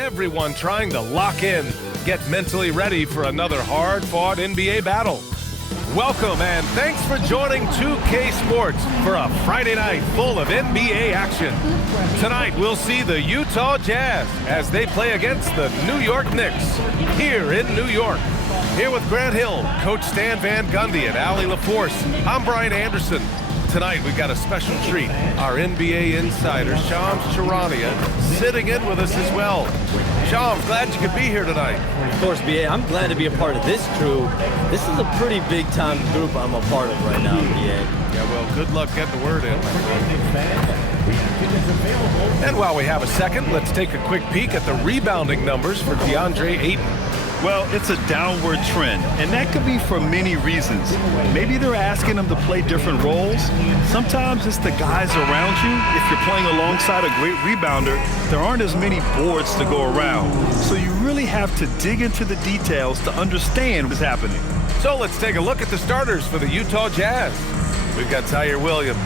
everyone trying to lock in, get mentally ready for another hard-fought NBA battle. Welcome and thanks for joining 2K Sports for a Friday night full of NBA action. Tonight we'll see the Utah Jazz as they play against the New York Knicks here in New York. Here with Grant Hill, Coach Stan Van Gundy, and Allie LaForce, I'm Brian Anderson. Tonight we've got a special treat. Our NBA insider, Shams Charania, sitting in with us as well. Shams, glad you could be here tonight. Of course, BA, I'm glad to be a part of this crew. This is a pretty big-time group I'm a part of right now, BA. Yeah, well, good luck getting the word in. And while we have a second, let's take a quick peek at the rebounding numbers for DeAndre Ayton. Well, it's a downward trend, and that could be for many reasons. Maybe they're asking him to play different roles. Sometimes it's the guys around you. If you're playing alongside a great rebounder, there aren't as many boards to go around. So you really have to dig into the details to understand what's happening. So let's take a look at the starters for the Utah Jazz. We've got Tyre Williams.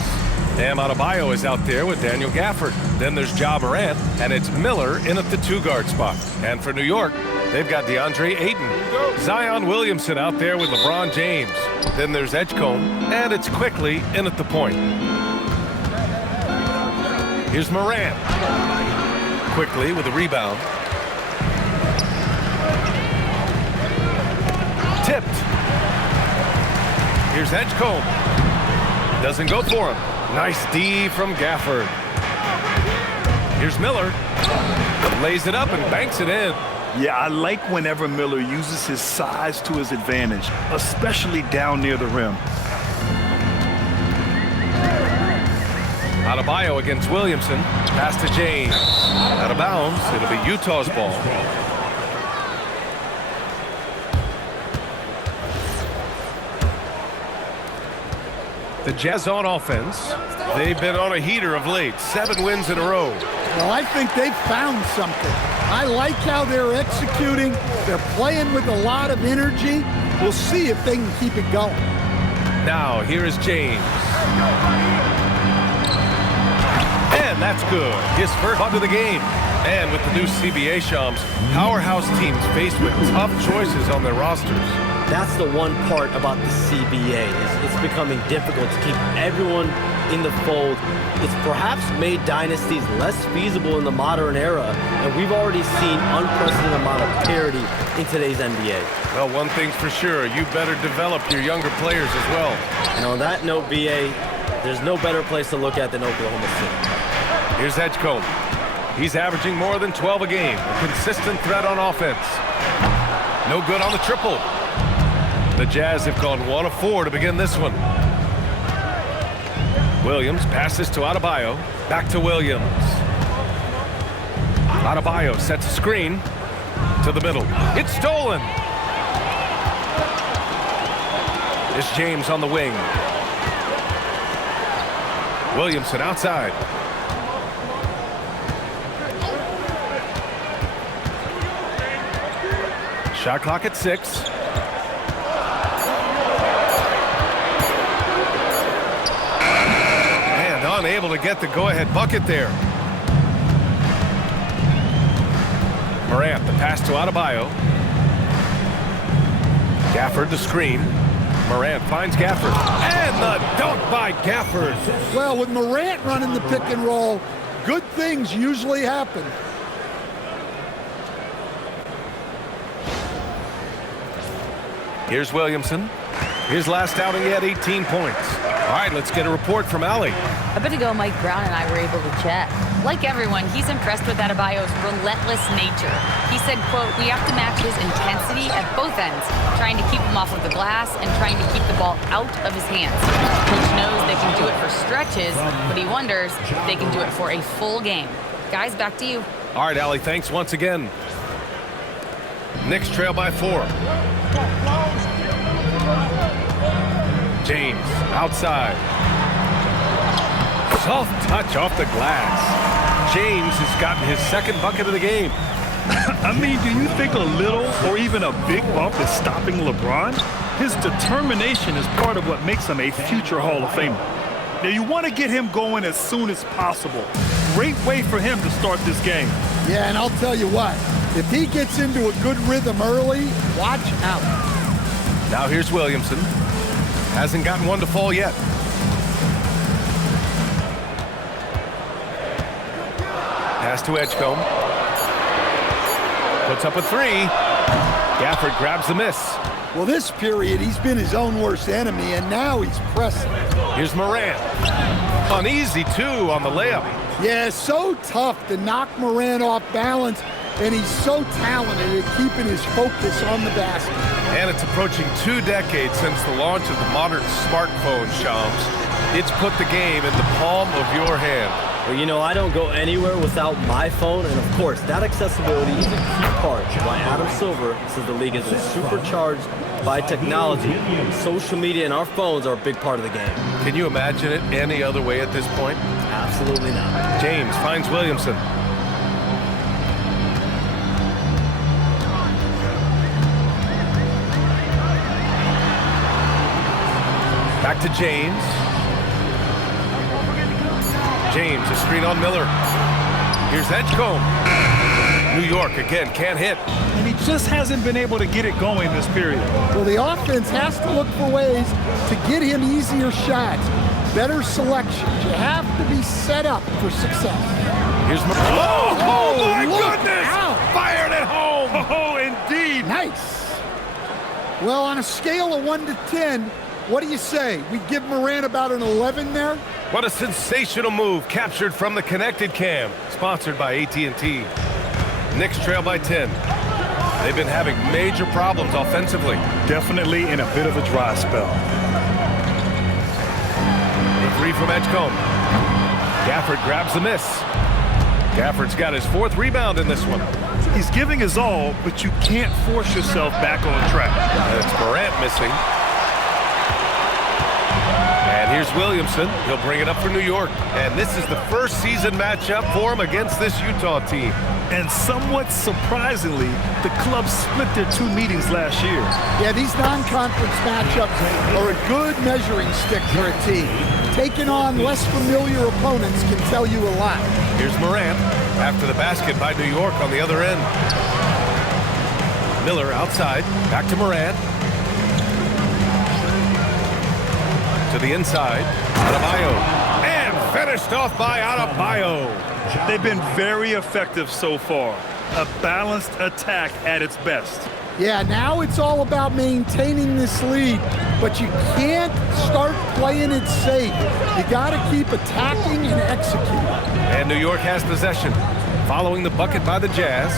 Bam Adebayo is out there with Daniel Gafford. Then there's Ja Morant, and it's Miller in at the two-guard spot. And for New York, they've got DeAndre Ayton. Zion Williamson out there with LeBron James. Then there's Edgecombe, and it's Quickly in at the point. Here's Morant. Quickly with a rebound. Tipped. Here's Edgecombe. Doesn't go for him. Nice D from Gafford. Here's Miller. Lays it up and banks it in. Yeah, I like whenever Miller uses his size to his advantage, especially down near the rim. Adebayo against Williamson. Pass to James. Out of bounds. It'll be Utah's ball. The Jazz on offense. They've been on a heater of late. 7 wins in a row. Well, I think they've found something. I like how they're executing. They're playing with a lot of energy. We'll see if they can keep it going. Now, here is James. And that's good. His first punt of the game. And with the new CBA, Shams, powerhouse teams faced with tough choices on their rosters. That's the one part about the CBA. It's becoming difficult to keep everyone in the fold. It's perhaps made dynasties less feasible in the modern era, and we've already seen unprecedented amount of parity in today's NBA. Well, one thing's for sure, you better develop your younger players as well. And on that note, BA, there's no better place to look at than Oklahoma City. Here's Edgecombe. He's averaging more than 12 a game, a consistent threat on offense. No good on the triple. The Jazz have gone 1 of 4 to begin this one. Williams passes to Adebayo. Back to Williams. Adebayo sets a screen to the middle. It's stolen. It's James on the wing. Williamson outside. Shot clock at 6. Unable to get the go-ahead bucket there. Morant, the pass to Adebayo. Gafford, the screen. Morant finds Gafford. And the dunk by Gafford. Well, with Morant running the pick and roll, good things usually happen. Here's Williamson. His last outing, he had 18 points. All right, let's get a report from Allie. A bit ago, Mike Brown and I were able to chat. Like everyone, he's impressed with Adebayo's relentless nature. He said, quote, "We have to match his intensity at both ends, trying to keep him off of the glass and trying to keep the ball out of his hands. Coach knows they can do it for stretches, but he wonders if they can do it for a full game." Guys, back to you. All right, Allie, thanks once again. Knicks trail by 4. James outside. Soft touch off the glass. James has gotten his second bucket of the game. I mean, do you think a little or even a big bump is stopping LeBron? His determination is part of what makes him a future Hall of Famer. Now, you want to get him going as soon as possible. Great way for him to start this game. Yeah, and I'll tell you what, if he gets into a good rhythm early, watch out. Now here's Williamson. Hasn't gotten one to fall yet. Pass to Edgecombe. Puts up a three. Gafford grabs the miss. Well, this period, he's been his own worst enemy, and now he's pressing. Here's Morant. Uneasy, too, on the layup. Yeah, so tough to knock Morant off balance, and he's so talented at keeping his focus on the basket. And it's approaching 2 decades since the launch of the modern smartphone, Shams. It's put the game in the palm of your hand. Well, you know, I don't go anywhere without my phone, and of course, that accessibility is a key part why Adam Silver says the league is supercharged by technology. Social media and our phones are a big part of the game. Can you imagine it any other way at this point? Absolutely not. James finds Williamson. Back to James. James, a screen on Miller. Here's Edgecombe. New York again, can't hit. And he just hasn't been able to get it going this period. Well, the offense has to look for ways to get him easier shots, better selections. You have to be set up for success. Here's oh my look goodness! out. Fired at home! Oh, indeed. Nice. Well, on a scale of 1 to 10, what do you say? We give Morant about an 11 there? What a sensational move captured from the connected cam. Sponsored by AT&T. Knicks trail by 10. They've been having major problems offensively. Definitely in a bit of a dry spell. A three from Edgecombe. Gafford grabs the miss. Gafford's got his 4th rebound in this one. He's giving his all, but you can't force yourself back on track. And it's Morant missing. And here's Williamson. He'll bring it up for New York. And this is the first season matchup for him against this Utah team. And somewhat surprisingly, the club split their 2 meetings last year. Yeah, these non-conference matchups are a good measuring stick for a team. Taking on less familiar opponents can tell you a lot. Here's Morant after the basket by New York on the other end. Miller outside. Back to Morant. To the inside. Adebayo. And finished off by Adebayo. They've been very effective so far. A balanced attack at its best. Yeah, now it's all about maintaining this lead, but you can't start playing it safe. You got to keep attacking and executing. And New York has possession, following the bucket by the Jazz.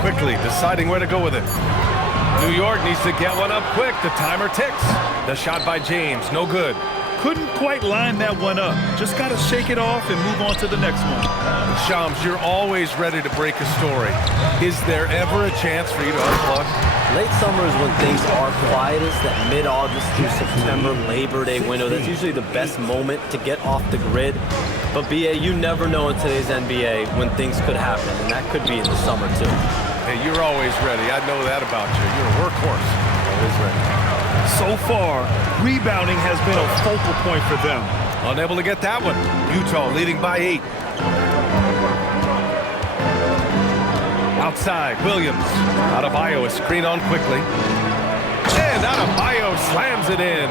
Quickly deciding where to go with it. New York needs to get one up quick. The timer ticks. The shot by James, no good. Couldn't quite line that one up. Just got to shake it off and move on to the next one. Shams, you're always ready to break a story. Is there ever a chance for you to unplug? Late summer is when things are quietest, that mid-August through September Labor Day window. That's usually the best moment to get off the grid. But BA, you never know in today's NBA when things could happen, and that could be in the summer too. Hey, you're always ready. I know that about you. You're a workhorse. Always ready. So far, rebounding has been a focal point for them. Unable to get that one. Utah leading by 8. Outside, Williams. Adebayo is screen on quickly. And Adebayo slams it in.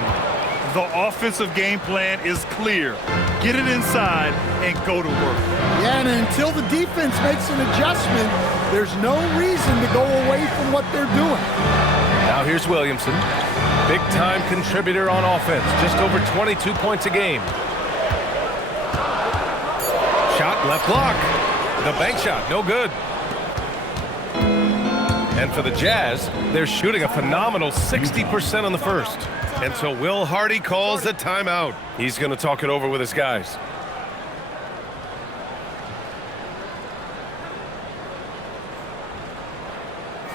The offensive game plan is clear. Get it inside and go to work. Yeah, and until the defense makes an adjustment, there's no reason to go away from what they're doing. Now here's Williamson. Big-time contributor on offense. Just over 22 points a game. Shot left block. The bank shot, no good. And for the Jazz, they're shooting a phenomenal 60% on the first. And so Will Hardy calls the timeout. He's going to talk it over with his guys.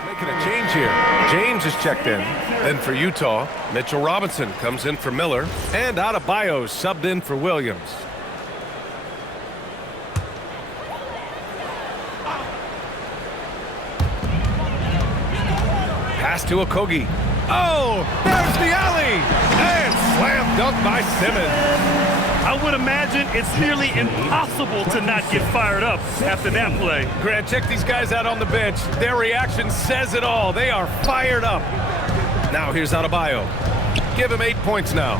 Making a change here. James is checked in. Then for Utah, Mitchell Robinson comes in for Miller. And Adebayo subbed in for Williams. Pass to Okogie. Oh, there's the alley! And slam dunk by Simmons. I would imagine it's nearly impossible to not get fired up after that play. Grant, check these guys out on the bench. Their reaction says it all. They are fired up. Now here's Adebayo. Give him 8 points now.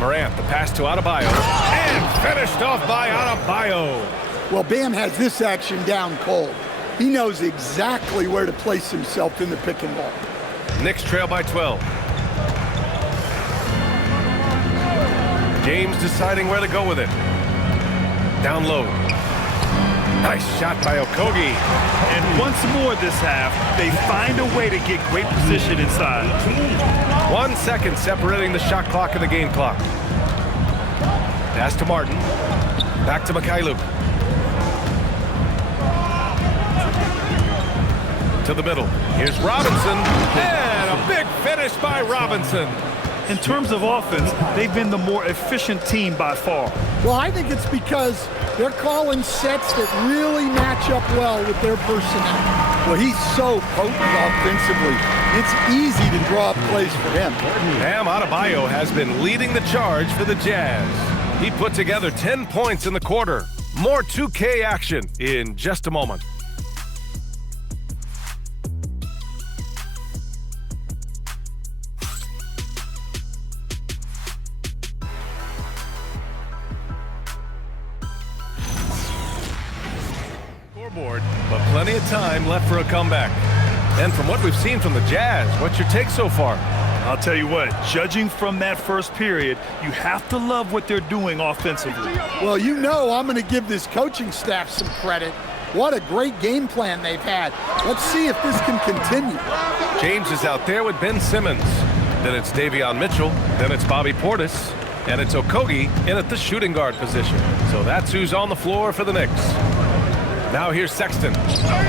Morant, the pass to Adebayo. And finished off by Adebayo. Well, Bam has this action down cold. He knows exactly where to place himself in the pick and roll. Knicks trail by 12. James deciding where to go with it. Down low. Nice shot by Okogie. And once more this half, they find a way to get great position inside. 1 second separating the shot clock and the game clock. Pass to Martin. Back to Mikhailuk. To the middle. Here's Robinson. And a big finish by Robinson. In terms of offense, they've been the more efficient team by far. Well, I think it's because they're calling sets that really match up well with their personnel. Well, he's so potent offensively. It's easy to draw up plays for him. Bam Adebayo has been leading the charge for the Jazz. He put together 10 points in the quarter. More 2K action in just a moment. But plenty of time left for a comeback. And from what we've seen from the Jazz, what's your take so far? I'll tell you what, judging from that first period, you have to love what they're doing offensively. Well, you know I'm going to give this coaching staff some credit. What a great game plan they've had. Let's see if this can continue. James is out there with Ben Simmons. Then it's Davion Mitchell. Then it's Bobby Portis. And it's Okogie in at the shooting guard position. So that's who's on the floor for the Knicks. Now here's Sexton.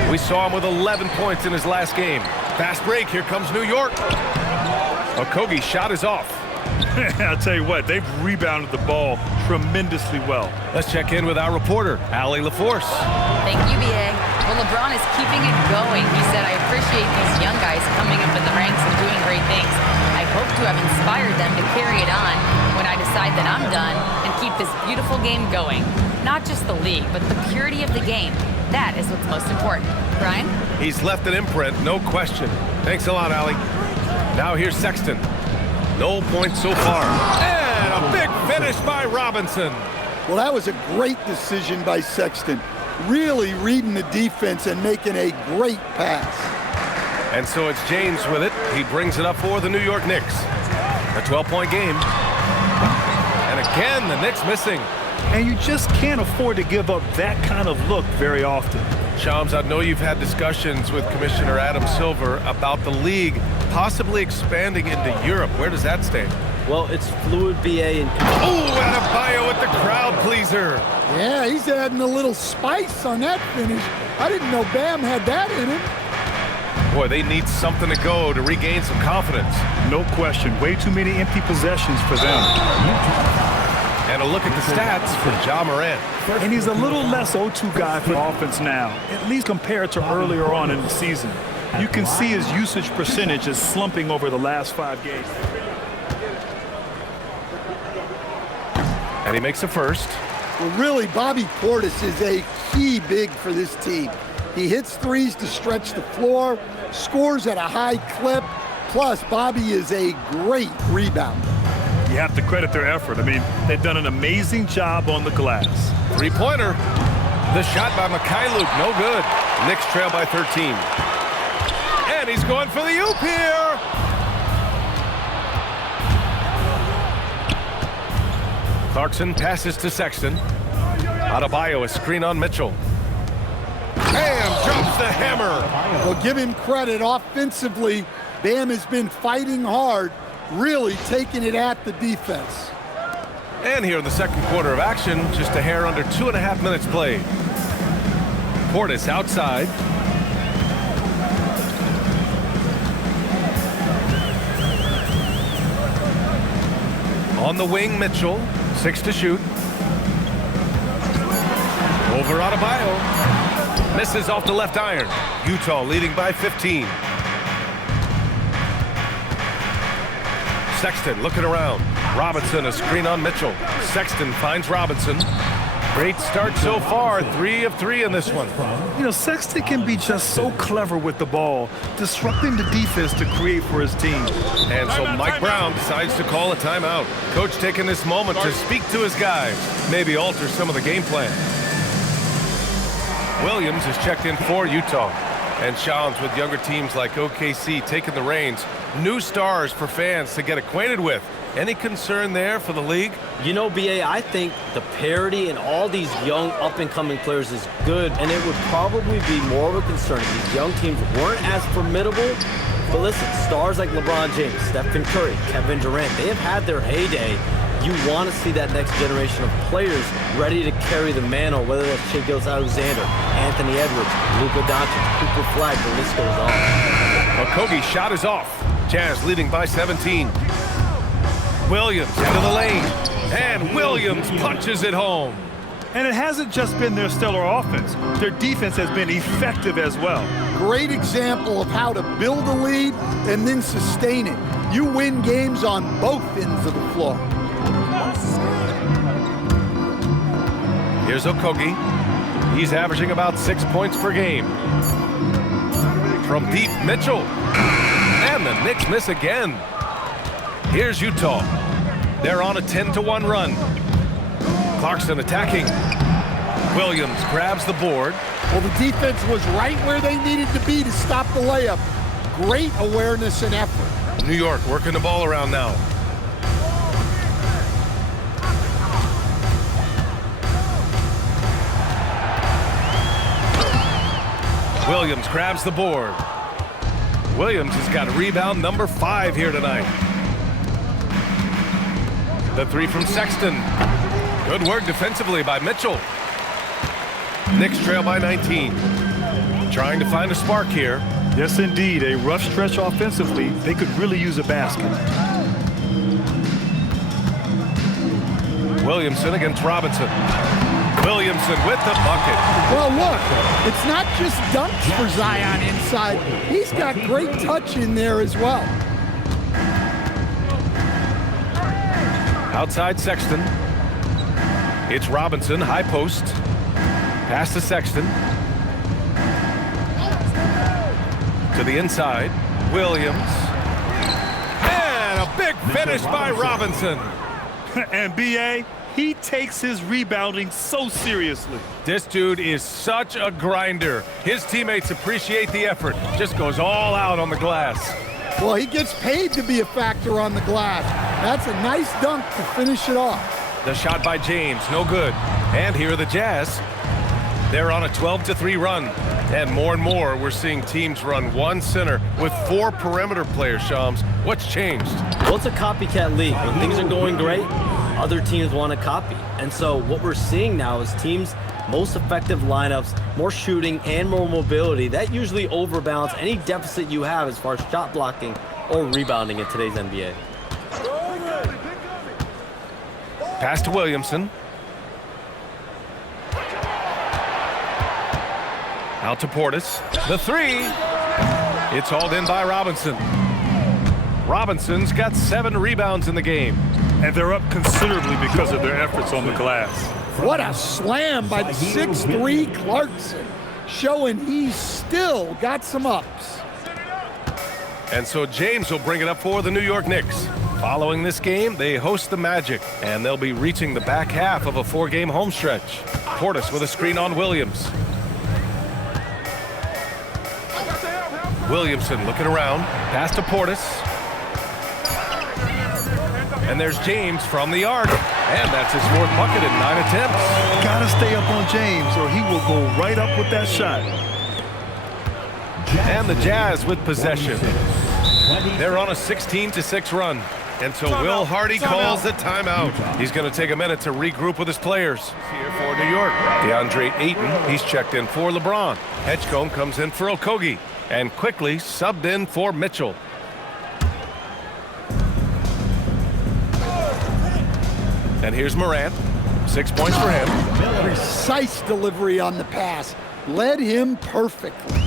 We saw him with 11 points in his last game. Fast break, here comes New York. Okogie's shot is off. I'll tell you what, they've rebounded the ball tremendously well. Let's check in with our reporter, Allie LaForce. Thank you, B.A. Well, LeBron is keeping it going. He said, I appreciate these young guys coming up in the ranks and doing great things. I hope to have inspired them to carry it on when I decide that I'm done and keep this beautiful game going. Not just the league, but the purity of the game. That is what's most important. Brian? He's left an imprint, no question. Thanks a lot, Allie. Now here's Sexton. No points so far. And a big finish by Robinson. Well, that was a great decision by Sexton. Really reading the defense and making a great pass. And so it's James with it. He brings it up for the New York Knicks. A 12-point game. And again, the Knicks missing. And you just can't afford to give up that kind of look very often. Shams, I know you've had discussions with Commissioner Adam Silver about the league possibly expanding into Europe. Where does that stand? Well, it's fluid, BA. And oh, Adebayo with the crowd pleaser. Yeah, he's adding a little spice on that finish. I didn't know Bam had that in him. Boy, they need something to go to regain some confidence. No question. Way too many empty possessions for them. And a look at the stats for Ja Morant. And he's a little less 0-2 guy for offense now, at least compared to earlier on in the season. You can see his usage percentage is slumping over the last 5 games. And he makes a first. Well, really, Bobby Portis is a key big for this team. He hits threes to stretch the floor, scores at a high clip, plus Bobby is a great rebounder. You have to credit their effort. I mean, they've done an amazing job on the glass. Three-pointer. The shot by Mikhailuk, no good. Knicks trail by 13. And he's going for the oop here. Clarkson passes to Sexton. Adebayo, a screen on Mitchell. Bam, drops the hammer. Well, give him credit. Offensively, Bam has been fighting hard, really taking it at the defense. And here in the second quarter of action, just a hair under 2.5 minutes played. Portis outside. On the wing, Mitchell. 6 to shoot. Over Adebayo. Misses off the left iron. Utah leading by 15. Sexton looking around. Robinson, a screen on Mitchell. Sexton finds Robinson. Great start so far, 3 of 3 in this one. You know, Sexton can be just so clever with the ball, disrupting the defense to create for his team. And so Mike Brown decides to call a timeout. Coach taking this moment to speak to his guys, maybe alter some of the game plan. Williams is checked in for Utah. And Shams, with younger teams like OKC taking the reins, new stars for fans to get acquainted with. Any concern there for the league? You know, BA, I think the parity in all these young up-and-coming players is good, and it would probably be more of a concern if these young teams weren't as formidable. But listen, stars like LeBron James, Stephen Curry, Kevin Durant, they have had their heyday. You want to see that next generation of players ready to carry the mantle, whether that's Shai Gilgeous-Alexander, Anthony Edwards, Luka Doncic, Cooper Flag, the list goes on. Okogie's shot is off. Jazz leading by 17. Williams into the lane, and Williams punches it home. And it hasn't just been their stellar offense. Their defense has been effective as well. Great example of how to build a lead and then sustain it. You win games on both ends of the floor. Here's Okogie. He's averaging about 6 points per game. From deep, Mitchell. And the Knicks miss again. Here's Utah. They're on a 10-1 run. Clarkson attacking. Williams grabs the board. Well, the defense was right where they needed to be to stop the layup. Great awareness and effort. New York working the ball around now. Williams grabs the board. Williams has got rebound number 5 here tonight. The 3 from Sexton. Good work defensively by Mitchell. Knicks trail by 19. Trying to find a spark here. Yes, indeed. A rough stretch offensively. They could really use a basket. Williamson against Robinson. Williamson with the bucket. Well, look, it's not just dunks for Zion inside. He's got great touch in there as well. Outside Sexton. It's Robinson, high post. Pass to Sexton. To the inside, Williams. And a big finish by Robinson. And B.A., he takes his rebounding so seriously. This dude is such a grinder. His teammates appreciate the effort. Just goes all out on the glass. Well, he gets paid to be a factor on the glass. That's a nice dunk to finish it off. The shot by James, no good. And here are the Jazz. They're on a 12-3 run. And more, we're seeing teams run one center with 4 perimeter players, Shams. What's changed? Well, it's a copycat league. When things are going great, other teams want to copy. And so what we're seeing now is teams' most effective lineups, more shooting and more mobility. That usually overbalance any deficit you have as far as shot blocking or rebounding in today's NBA. Pass to Williamson. Out to Portis. The 3. It's hauled in by Robinson. Robinson's got 7 rebounds in the game. And they're up considerably because of their efforts on the glass. What a slam by the 6'3" Clarkson, showing he's still got some ups. And so James will bring it up for the New York Knicks. Following this game, they host the Magic, and they'll be reaching the back half of a 4-game home stretch. Portis with a screen on Williams. Williamson looking around. Pass to Portis. And there's James from the arc. And that's his 4th bucket in 9 attempts. Gotta stay up on James or he will go right up with that shot. And the Jazz with possession. They're on a 16-6 run. And so Will Hardy calls the timeout. He's going to take a minute to regroup with his players. Here for New York, DeAndre Ayton, he's checked in for LeBron. Hedgecomb comes in for Okogie. And quickly subbed in for Mitchell. And here's Morant. 6 points for him. Precise delivery on the pass. Led him perfectly.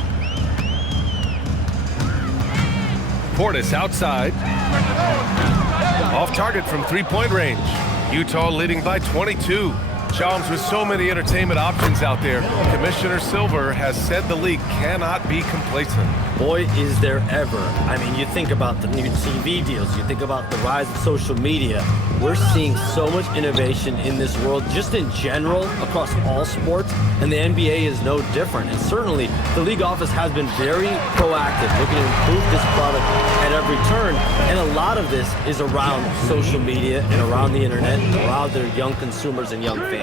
Portis outside. Off target from three-point range. Utah leading by 22. Shams, with so many entertainment options out there, Commissioner Silver has said the league cannot be complacent. Boy, is there ever. I mean, you think about the new TV deals, you think about the rise of social media. We're seeing so much innovation in this world, just in general, across all sports, and the NBA is no different. And certainly, the league office has been very proactive, looking to improve this product at every turn. And a lot of this is around social media and around the internet, and around their young consumers and young fans.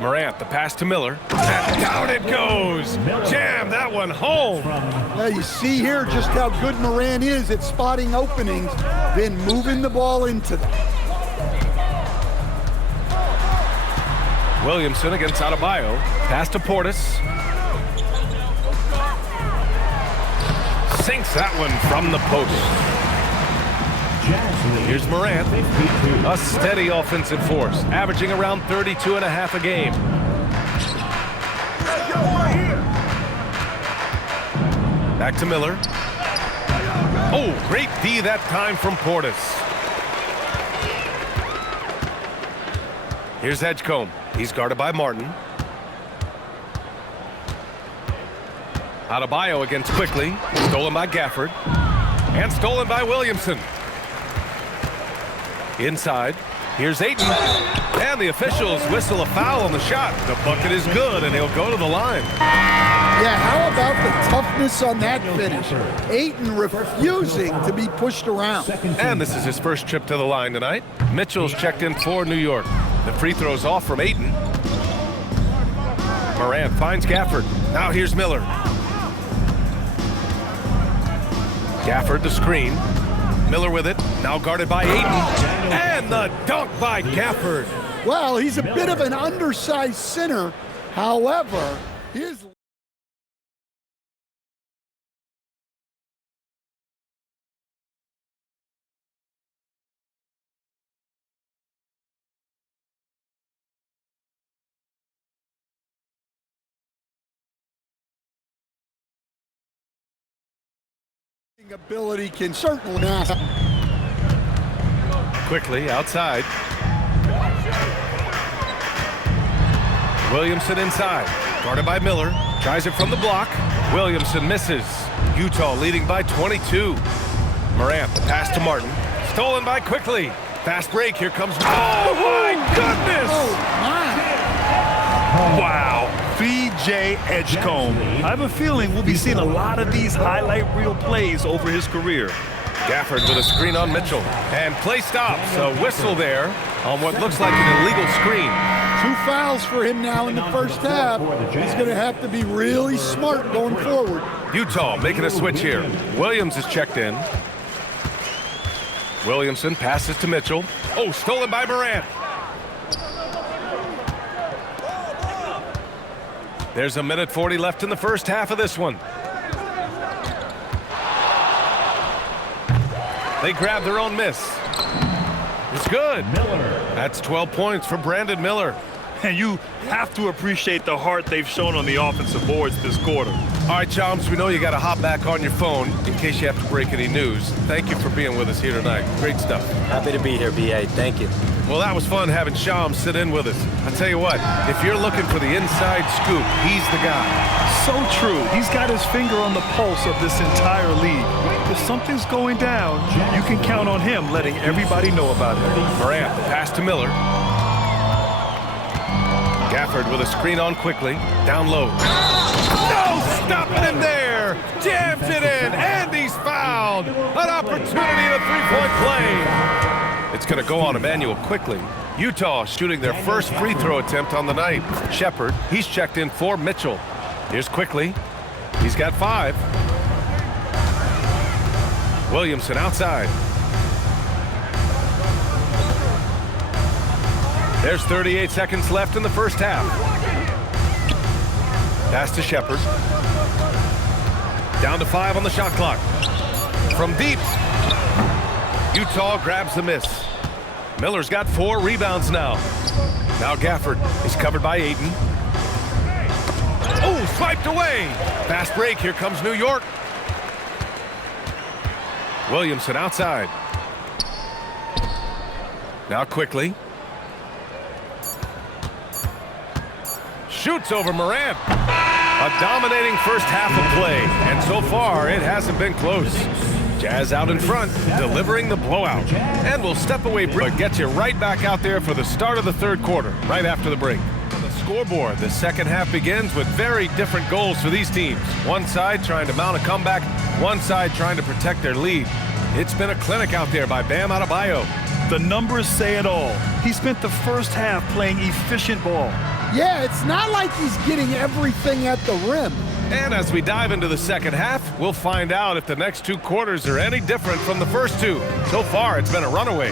Morant, the pass to Miller, and down it goes. Jam that one home. Now you see here just how good Morant is at spotting openings, then moving the ball into them. Williamson against Adebayo. Pass to Portis. Sinks that one from the post. Here's Morant, a steady offensive force, averaging around 32.5 a game. Back to Miller. Oh, great D that time from Portis. Here's Edgecombe. He's guarded by Martin. Adebayo against Quickly. Stolen by Gafford. And stolen by Williamson. Inside, here's Ayton, and the officials whistle a foul on the shot. The bucket is good, and he'll go to the line. Yeah, how about the toughness on that finish? Ayton refusing to be pushed around. And this is his first trip to the line tonight. Mitchell's checked in for New York. The free throw's off from Ayton. Morant finds Gafford. Now here's Miller. Gafford the screen. Miller with it, now guarded by Ayton. And the dunk by Gafford. Well, he's a bit of an undersized center. However, his ability can certainly mask. Quickly outside. Williamson inside, guarded by Miller. Tries it from the block. Williamson misses. Utah leading by 22. Morant, the pass to Martin. Stolen by Quickly. Fast break, here comes... Oh, my goodness! Oh, my. Wow, B.J. Edgecombe. I have a feeling we'll be seeing a lot of these highlight reel plays over his career. Gafford with a screen on Mitchell. And play stops. A whistle there on what looks like an illegal screen. 2 fouls for him now in the first half. He's going to have to be really smart going forward. Utah making a switch here. Williams is checked in. Williamson passes to Mitchell. Oh, stolen by Morant. There's 1:40 left in the first half of this one. They grab their own miss. It's good. That's 12 points for Brandon Miller. And you have to appreciate the heart they've shown on the offensive boards this quarter. All right, Chums, we know you got to hop back on your phone in case you have to break any news. Thank you for being with us here tonight. Great stuff. Happy to be here, B.A. Thank you. Well, that was fun having Shams sit in with us. I tell you what, if you're looking for the inside scoop, he's the guy. So true. He's got his finger on the pulse of this entire league. If something's going down, you can count on him letting everybody know about it. Morant, the pass to Miller. Gafford with a screen on Quickly. Down low. No stopping him there. Jams it in, and he's fouled. An opportunity at a three-point play. It's going to go on Emmanuel Quickly. Utah shooting their first free throw attempt on the night. Shepard, he's checked in for Mitchell. Here's Quickly. He's got 5. Williamson outside. There's 38 seconds left in the first half. Pass to Shepard. Down to 5 on the shot clock. From deep. Utah grabs the miss. Miller's got 4 rebounds now. Now Gafford is covered by Ayton. Oh, swiped away. Fast break. Here comes New York. Williamson outside. Now quickly. Shoots over Morant. A dominating first half of play, and so far it hasn't been close. Jazz out in front, delivering the blowout. And we'll step away, but get you right back out there for the start of the third quarter, right after the break. On the scoreboard, the second half begins with very different goals for these teams. One side trying to mount a comeback, one side trying to protect their lead. It's been a clinic out there by Bam Adebayo. The numbers say it all. He spent the first half playing efficient ball. Yeah, it's not like he's getting everything at the rim. And as we dive into the second half, we'll find out if the next two quarters are any different from the first two. So far, it's been a runaway.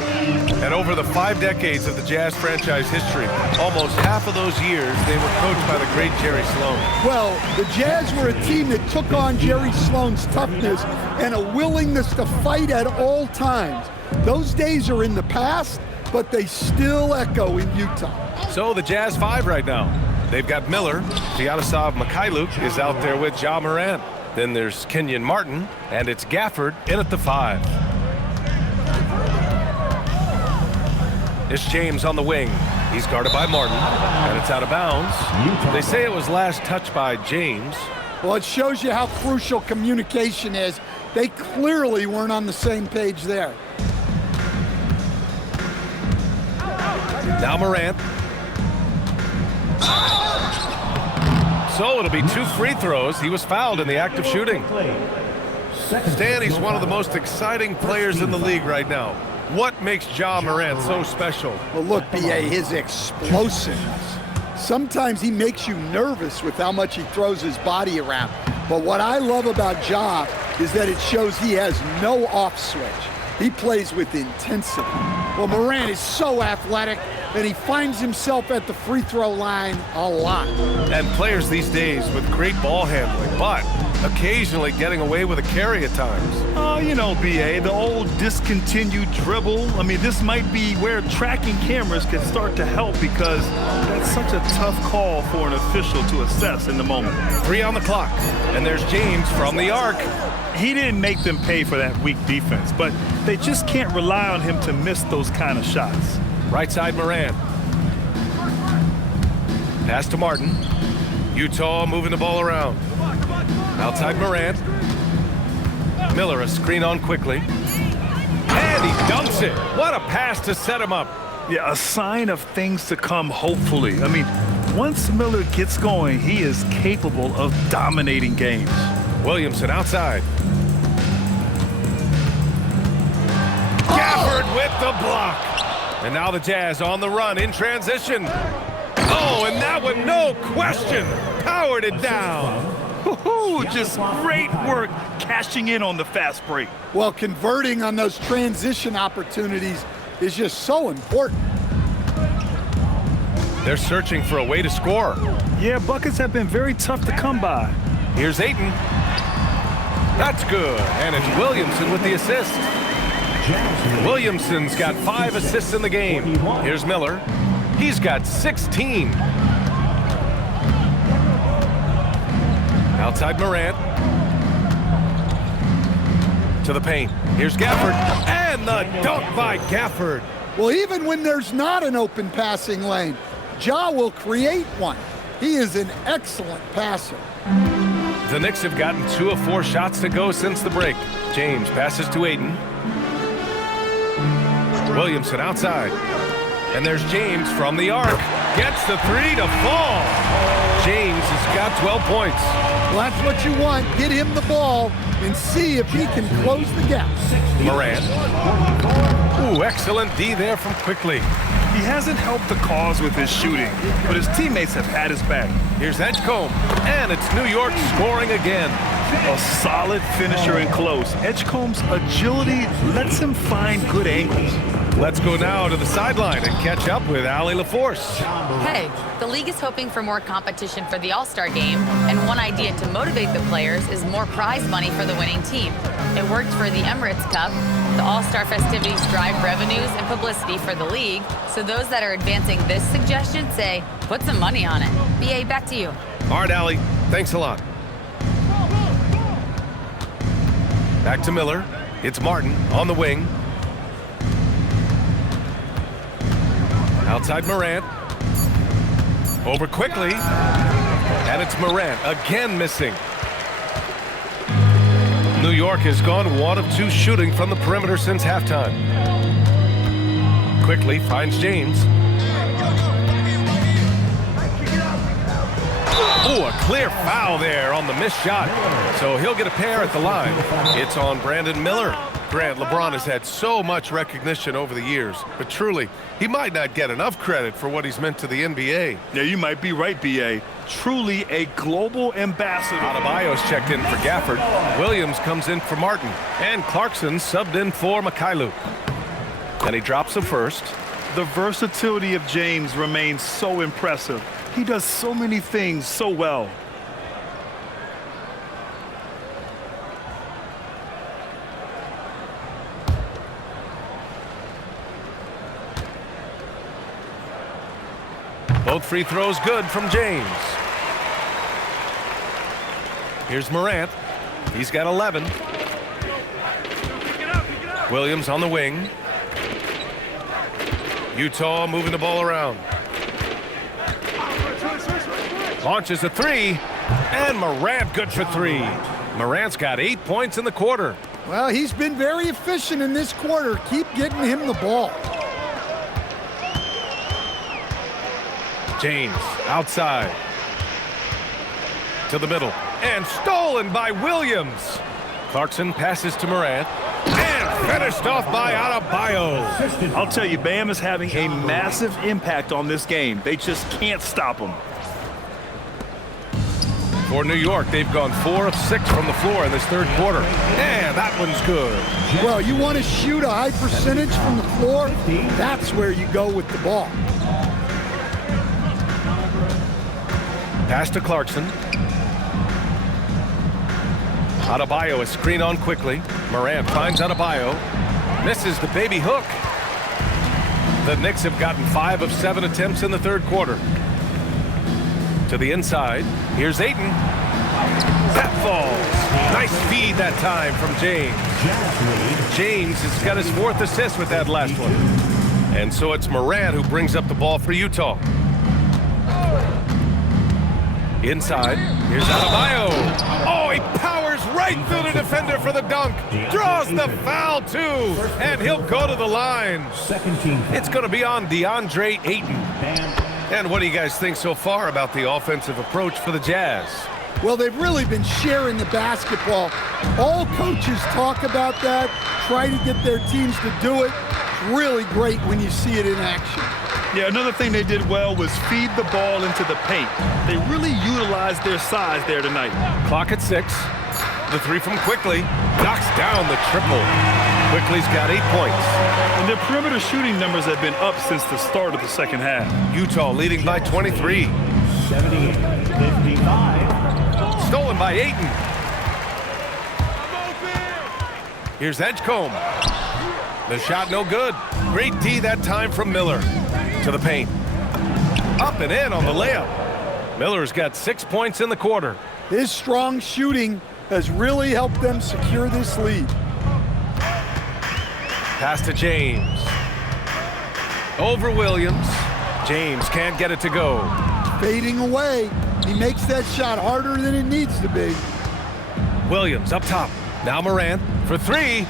And over the 5 decades of the Jazz franchise history, almost half of those years, they were coached by the great Jerry Sloan. Well, the Jazz were a team that took on Jerry Sloan's toughness and a willingness to fight at all times. Those days are in the past, but they still echo in Utah. So the Jazz 5 right now. They've got Miller. Vyacheslav Mikhailuk is out there with Ja Morant. Then there's Kenyon Martin, and it's Gafford in at the 5. It's James on the wing. He's guarded by Martin, and it's out of bounds. They say it was last touched by James. Well, it shows you how crucial communication is. They clearly weren't on the same page there. Now Morant. So it'll be 2 free throws. He was fouled in the act of shooting. Stan, he's one of the most exciting players in the league right now. What makes Ja Morant so special? Well, look, B.A., his explosiveness. Sometimes he makes you nervous with how much he throws his body around. But what I love about Ja is that it shows he has no off switch. He plays with intensity. Well, Morant is so athletic, and he finds himself at the free throw line a lot. And players these days with great ball handling, but occasionally getting away with a carry at times. Oh, you know, B.A., the old discontinued dribble. I mean, this might be where tracking cameras can start to help because that's such a tough call for an official to assess in the moment. 3 on the clock, and there's James from the arc. He didn't make them pay for that weak defense, but they just can't rely on him to miss those kind of shots. Right side Morant. Pass to Martin. Utah moving the ball around. Outside Morant. Miller a screen on quickly. And he dumps it. What a pass to set him up. Yeah, a sign of things to come, hopefully. I mean, once Miller gets going, he is capable of dominating games. Williamson outside. Gafford with the block. And now the Jazz on the run in transition. Oh, and that one, no question, powered it down. Just great work cashing in on the fast break. Well, converting on those transition opportunities is just so important. They're searching for a way to score. Yeah, buckets have been very tough to come by. Here's Ayton. That's good, and it's Williamson with the assist. Williamson's got 5 assists in the game. Here's Miller. He's got 16. Outside Morant. To the paint. Here's Gafford. And the dunk by Gafford. Well, even when there's not an open passing lane, Ja will create one. He is an excellent passer. The Knicks have gotten 2 of 4 shots to go since the break. James passes to Ayton. Williamson outside. And there's James from the arc. Gets the 3 to fall. James has got 12 points. Well, that's what you want. Get him the ball and see if he can close the gap. Morant. Ooh, excellent D there from Quickly. He hasn't helped the cause with his shooting, but his teammates have had his back. Here's Edgecombe, and it's New York scoring again. A solid finisher in close. Edgecombe's agility lets him find good angles. Let's go now to the sideline and catch up with Allie LaForce. Hey, the league is hoping for more competition for the All-Star game, and one idea to motivate the players is more prize money for the winning team. It worked for the Emirates Cup. The All-Star festivities drive revenues and publicity for the league, so those that are advancing this suggestion say, put some money on it. BA, back to you. All right, Allie, thanks a lot. Back to Miller. It's Martin on the wing. Outside Morant. Over quickly. And it's Morant again missing. New York has gone 1 of 2 shooting from the perimeter since halftime. Quickly finds James. Oh, a clear foul there on the missed shot. So he'll get a pair at the line. It's on Brandon Miller. Grant, LeBron has had so much recognition over the years, but truly, he might not get enough credit for what he's meant to the NBA. Yeah, you might be right, B.A. Truly a global ambassador. Adebayo's checked in for Gafford. Williams comes in for Martin. And Clarkson subbed in for Mikhailuk. And he drops the first. The versatility of James remains so impressive. He does so many things so well. Both free throws good from James. Here's Morant. He's got 11. Williams on the wing. Utah moving the ball around. Launches a 3. And Morant good for 3. Morant's got 8 points in the quarter. Well, he's been very efficient in this quarter. Keep getting him the ball. James outside to the middle and stolen by Williams. Clarkson passes to Morant and finished off by Adebayo. I'll tell you, Bam is having a massive impact on this game. They just can't stop him. For New York, they've gone 4 of 6 from the floor in this third quarter. And that one's good. Well, you want to shoot a high percentage from the floor? That's where you go with the ball. Pass to Clarkson. Adebayo is screened on quickly. Morant finds Adebayo. Misses the baby hook. The Knicks have gotten 5 of 7 attempts in the third quarter. To the inside. Here's Ayton. That falls. Nice feed that time from James. James has got his 4th assist with that last one. And so it's Morant who brings up the ball for Utah. Inside, here's Adebayo. Oh, he powers right through the defender for the dunk. Draws the foul, too. And he'll go to the line. It's going to be on DeAndre Ayton. And what do you guys think so far about the offensive approach for the Jazz? Well, they've really been sharing the basketball. All coaches talk about that, try to get their teams to do it. It's really great when you see it in action. Yeah, another thing they did well was feed the ball into the paint. They really utilized their size there tonight. Clock at 6. The 3 from Quickly. Knocks down the triple. Quickly's got 8 points. And their perimeter shooting numbers have been up since the start of the second half. Utah leading by 23. 78-55. Stolen by Ayton. Here's Edgecombe. The shot no good. Great D that time from Miller. To the paint. Up and in on the layup. Miller's got 6 points in the quarter. His strong shooting has really helped them secure this lead. Pass to James. Over Williams. James can't get it to go. Fading away. He makes that shot harder than it needs to be. Williams up top. Now Morant for 3.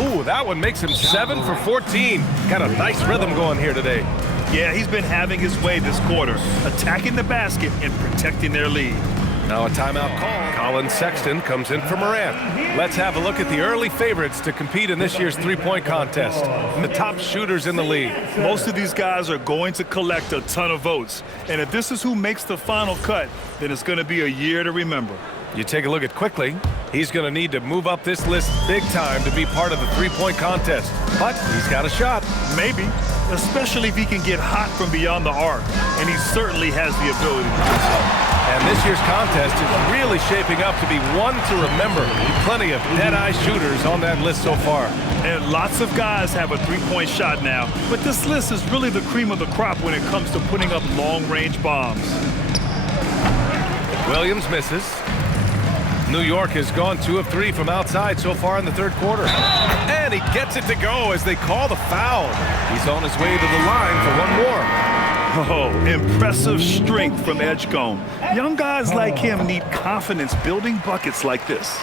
Ooh, that one makes him 7 for 14. Got a nice rhythm going here today. Yeah, he's been having his way this quarter, attacking the basket and protecting their lead. Now a timeout call. Colin Sexton comes in for Morant. Let's have a look at the early favorites to compete in this year's three-point contest. The top shooters in the league. Most of these guys are going to collect a ton of votes. And if this is who makes the final cut, then it's going to be a year to remember. You take a look at Quickly. He's going to need to move up this list big time to be part of the three-point contest. But he's got a shot. Maybe, especially if he can get hot from beyond the arc. And he certainly has the ability to do so. And this year's contest is really shaping up to be one to remember. Plenty of dead-eye shooters on that list so far. And lots of guys have a three-point shot now. But this list is really the cream of the crop when it comes to putting up long-range bombs. Williams misses. New York has gone 2 of 3 from outside so far in the third quarter. And he gets it to go as they call the foul. He's on his way to the line for one more. Oh, impressive strength from Edgecombe. Young guys like him need confidence building buckets like this.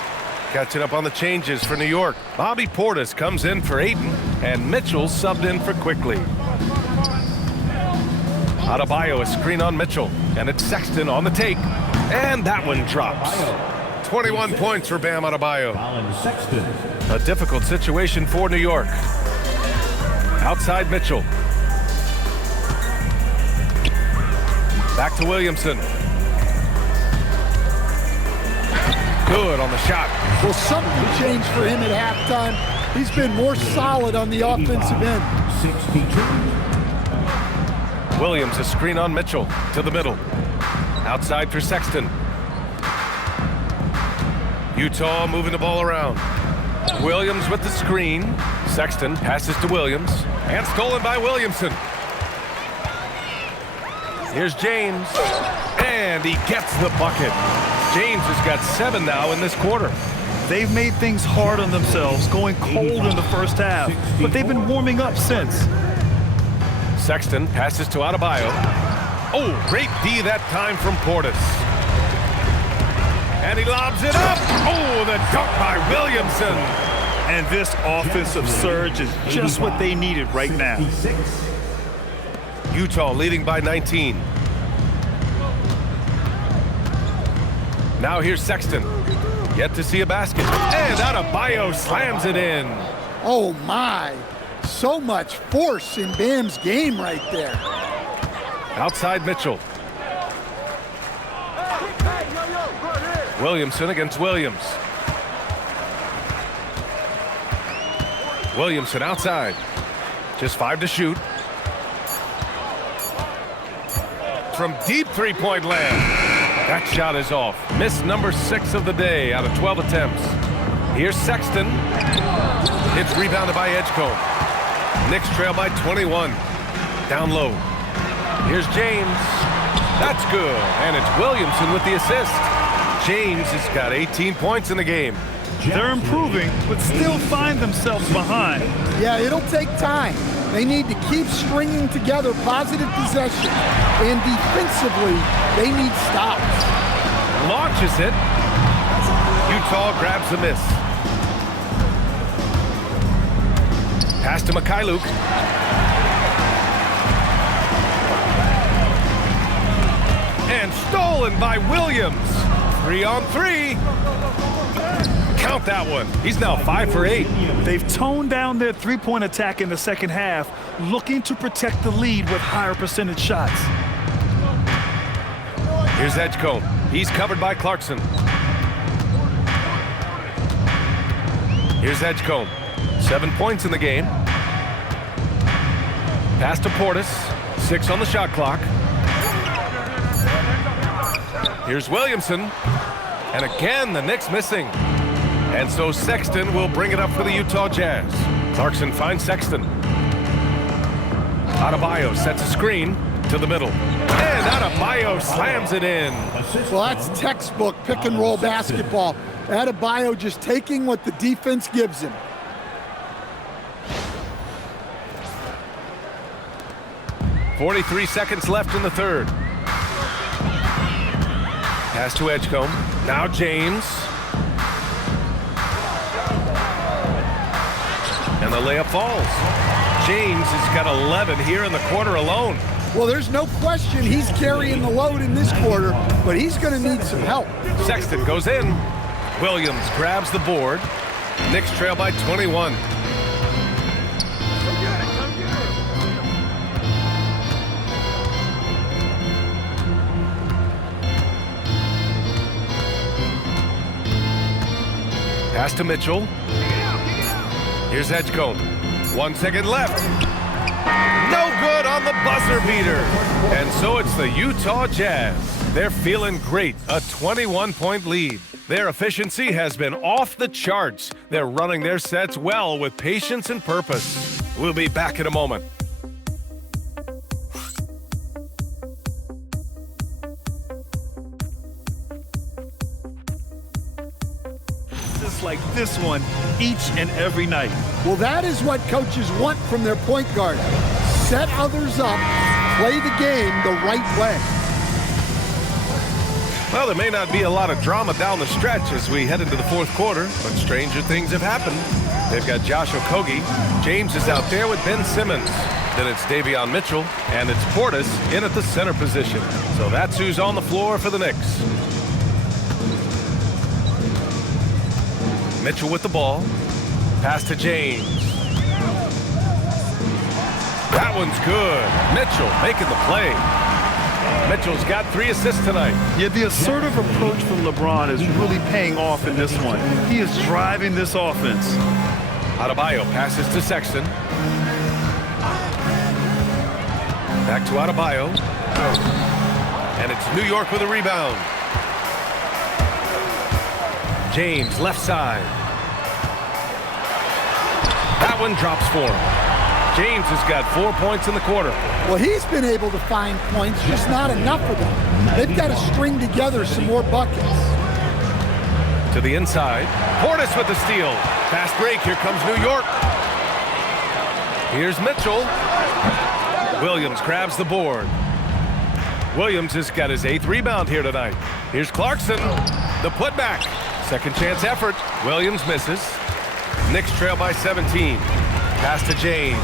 Catching up on the changes for New York. Bobby Portis comes in for Ayton, and Mitchell subbed in for Quickly. Adebayo, a screen on Mitchell, and it's Sexton on the take, and that one drops. 21 points for Bam Adebayo. A difficult situation for New York. Outside Mitchell. Back to Williamson. Good on the shot. Well, something changed for him at halftime. He's been more solid on the offensive end. 62. Williams, a screen on Mitchell to the middle. Outside for Sexton. Utah moving the ball around. Williams with the screen. Sexton passes to Williams. And stolen by Williamson. Here's James. And he gets the bucket. James has got 7 now in this quarter. They've made things hard on themselves, going cold in the first half, but they've been warming up since. Sexton passes to Adebayo. Oh, great D that time from Portis. And he lobs it up. Oh, the dunk by Williamson. And this offensive surge is just what they needed right now. Utah leading by 19. Now here's Sexton. Yet to see a basket. And Adebayo slams it in. Oh, my. So much force in Bam's game right there. Outside Mitchell. Williamson against Williams. Williamson outside. Just 5 to shoot. From deep three-point land. That shot is off. Miss number 6 of the day out of 12 attempts. Here's Sexton. It's rebounded by Edgecombe. Knicks trail by 21. Down low. Here's James. That's good. And it's Williamson with the assist. James has got 18 points in the game. They're improving, but still find themselves behind. Yeah, it'll take time. They need to keep stringing together positive possession. And defensively, they need stops. Launches it. Utah grabs the miss. Pass to Mikhailuk. And stolen by Williams. 3 on 3. Count that one. He's now 5 for 8. They've toned down their three-point attack in the second half, looking to protect the lead with higher percentage shots. Here's Edgecombe. He's covered by Clarkson. Here's Edgecombe. 7 points in the game. Pass to Portis. 6 on the shot clock. Here's Williamson. And again, the Knicks missing. And so Sexton will bring it up for the Utah Jazz. Clarkson finds Sexton. Adebayo sets a screen to the middle. And Adebayo slams it in. Well, that's textbook pick-and-roll basketball. Adebayo just taking what the defense gives him. .43 seconds left in the third. Pass to Edgecombe. Now James. And the layup falls. James has got 11 here in the quarter alone. Well, there's no question he's carrying the load in this quarter, but he's going to need some help. Sexton goes in. Williams grabs the board. Knicks trail by 21. Pass to Mitchell. Here's Edgecombe. 1 second left. No good on the buzzer beater. And so it's the Utah Jazz. They're feeling great. A 21-point lead. Their efficiency has been off the charts. They're running their sets well with patience and purpose. We'll be back in a moment. practice like this one each and every night. Well, that is what coaches want from their point guard. Set others up, play the game the right way. Well, there may not be a lot of drama down the stretch as we head into the fourth quarter, but stranger things have happened. They've got Josh Okogie. James is out there with Ben Simmons. Then it's Davion Mitchell, and it's Portis in at the center position. So that's who's on the floor for the Knicks. Mitchell with the ball. Pass to James. That one's good. Mitchell making the play. Mitchell's got 3 assists tonight. Yeah, the assertive approach from LeBron is really paying off in this one. He is driving this offense. Adebayo passes to Sexton. Back to Adebayo. And it's New York with a rebound. James, left side. That one drops for him. James has got 4 points in the quarter. Well, he's been able to find points, just not enough of them. They've got to string together some more buckets. To the inside. Portis with the steal. Fast break. Here comes New York. Here's Mitchell. Williams grabs the board. Williams has got his 8th rebound here tonight. Here's Clarkson. The putback. Second chance effort. Williams misses. Knicks trail by 17. Pass to James.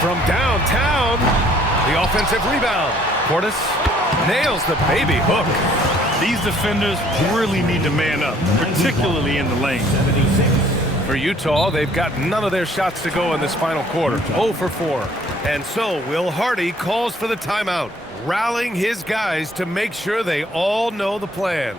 From downtown, the offensive rebound. Portis nails the baby hook. These defenders really need to man up, particularly in the lane. For Utah, they've got none of their shots to go in this final quarter. 0 for 4. And so Will Hardy calls for the timeout, rallying his guys to make sure they all know the plan.